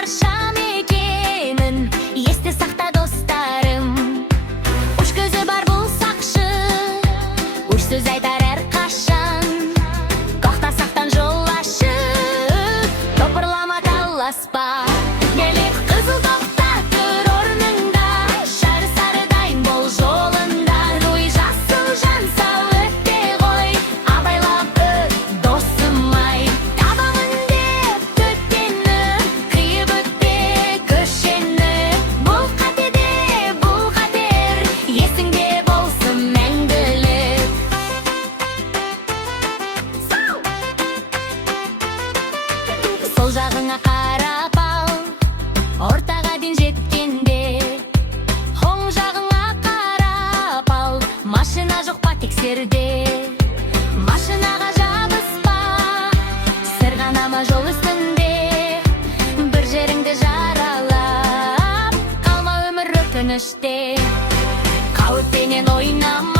шаршам экенин эсте сакта достарым. Уч көзү бар бул сакчы, уч сөз айтар эр кашан. Коктасактан жол ашып, топурлама таласпа. Келип кызыл токта тур орнуңда, шар сары дайын бол жолунда. Руй жасыл жанса өтте кой, абайлап өт досум ай. Табамын деп өткөннү, кыйып өтпе көшөнү. Бул катеде, бул катер, эсиңде болсун мәңгүлүк. Сол жагыңа карап ал, ортага дейин жеткенде. Оң жагыңа карап ал, машина жок па тексерде. Машинага жабыспа, сырганама жол үстүндө. Бир жериңди жаралап, калма өмүр өкүнүчтө. Кауып менен ойнама.